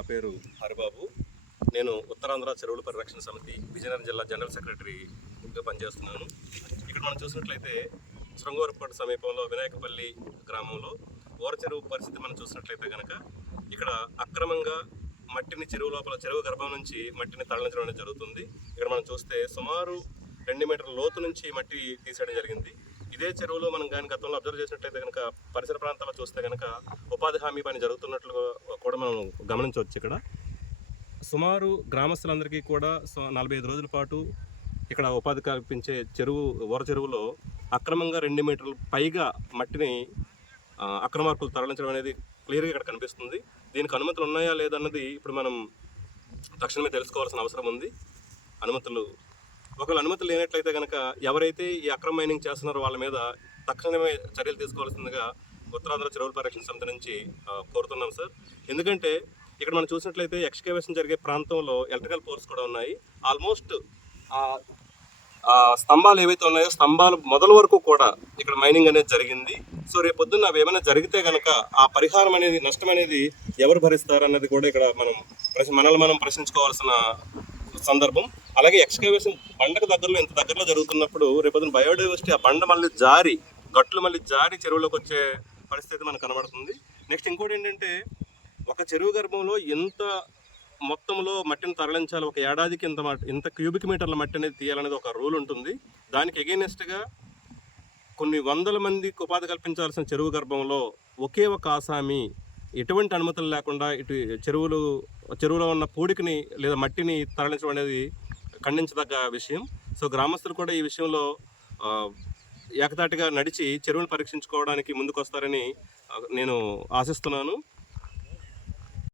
నా పేరు హరిబాబు. నేను ఉత్తరాంధ్ర చెరువుల పరిరక్షణ సమితి విజయనగరం జిల్లా జనరల్ సెక్రటరీగా పనిచేస్తున్నాను. ఇక్కడ మనం చూసినట్లయితే శృంగవరపుకోట సమీపంలో వినాయకపల్లి గ్రామంలో ఓర చెరువు పరిస్థితి మనం చూసినట్లయితే కనుక ఇక్కడ అక్రమంగా మట్టిని చెరువు గర్భం నుంచి మట్టిని తరలించడం అనేది జరుగుతుంది. ఇక్కడ మనం చూస్తే సుమారు 2 మీటర్ల లోతు నుంచి మట్టి తీసేయడం జరిగింది. ఇదే చెరువులో మనం కానీ గతంలో అబ్జర్వ్ చేసినట్లయితే కనుక పరిసర ప్రాంతాల్లో చూస్తే కనుక ఉపాధి హామీ పని జరుగుతున్నట్లు కూడా మనం గమనించవచ్చు. ఇక్కడ సుమారు గ్రామస్తులందరికీ కూడా 45 రోజుల పాటు ఇక్కడ ఉపాధి కల్పించే ఓర చెరువులో అక్రమంగా 2 మీటర్ల పైగా మట్టిని అక్రమార్కులు తరలించడం అనేది క్లియర్గా ఇక్కడ కనిపిస్తుంది. దీనికి అనుమతులు ఉన్నాయా లేదన్నది ఇప్పుడు మనం తక్షణమే తెలుసుకోవాల్సిన అవసరం ఉంది. ఒకవేళ అనుమతులు లేనట్లయితే కనుక ఎవరైతే ఈ అక్రమ మైనింగ్ చేస్తున్నారో వాళ్ళ మీద తక్షణమే చర్యలు తీసుకోవాల్సిందిగా ఉత్తరాంధ్ర చెరువుల పరిరక్షణ సమితి నుంచి కోరుతున్నాం సార్. ఎందుకంటే ఇక్కడ మనం చూసినట్లయితే ఎక్స్కవేషన్ జరిగే ప్రాంతంలో ఎలక్ట్రికల్ పోల్స్ కూడా ఉన్నాయి. ఆల్మోస్ట్ స్తంభాలు ఏవైతే ఉన్నాయో స్తంభాలు మొదల వరకు కూడా ఇక్కడ మైనింగ్ అనేది జరిగింది. సో రేపు పొద్దున్న అవి ఏమైనా జరిగితే కనుక ఆ పరిహారం అనేది నష్టం అనేది ఎవరు భరిస్తారు అన్నది కూడా ఇక్కడ మనల్ని మనం ప్రశ్నించుకోవాల్సిన సందర్భం. అలాగే ఎక్స్కవేషన్ బండకు ఇంత దగ్గరలో జరుగుతున్నప్పుడు రేపొద్దున బయోడైవర్సిటీ ఆ బండ గట్లు మళ్ళీ జారి చెరువులోకి వచ్చే పరిస్థితి మనకు కనబడుతుంది. నెక్స్ట్ ఇంకోటి ఏంటంటే ఒక చెరువు గర్భంలో ఎంత మొత్తంలో మట్టిని తరలించాలి, ఒక ఏడాదికి ఇంత క్యూబిక్ మీటర్ల మట్టి అనేది తీయాలనేది ఒక రూల్ ఉంటుంది. దానికి ఎగెయినెస్ట్గా కొన్ని వందల మందికి ఉపాధి కల్పించాల్సిన చెరువు గర్భంలో ఒకే ఒక ఆసామి ఎటువంటి అనుమతులు లేకుండా ఇటు చెరువులో ఉన్న పూడికిని లేదా మట్టిని తరలించడం అనేది ఖండించదగ్గ విషయం. సో గ్రామస్తులు కూడా ఈ విషయంలో ఏకతాటిగా నడిచి చెరువును పరీక్షించుకోవడానికి ముందుకు వస్తారని నేను ఆశిస్తున్నాను.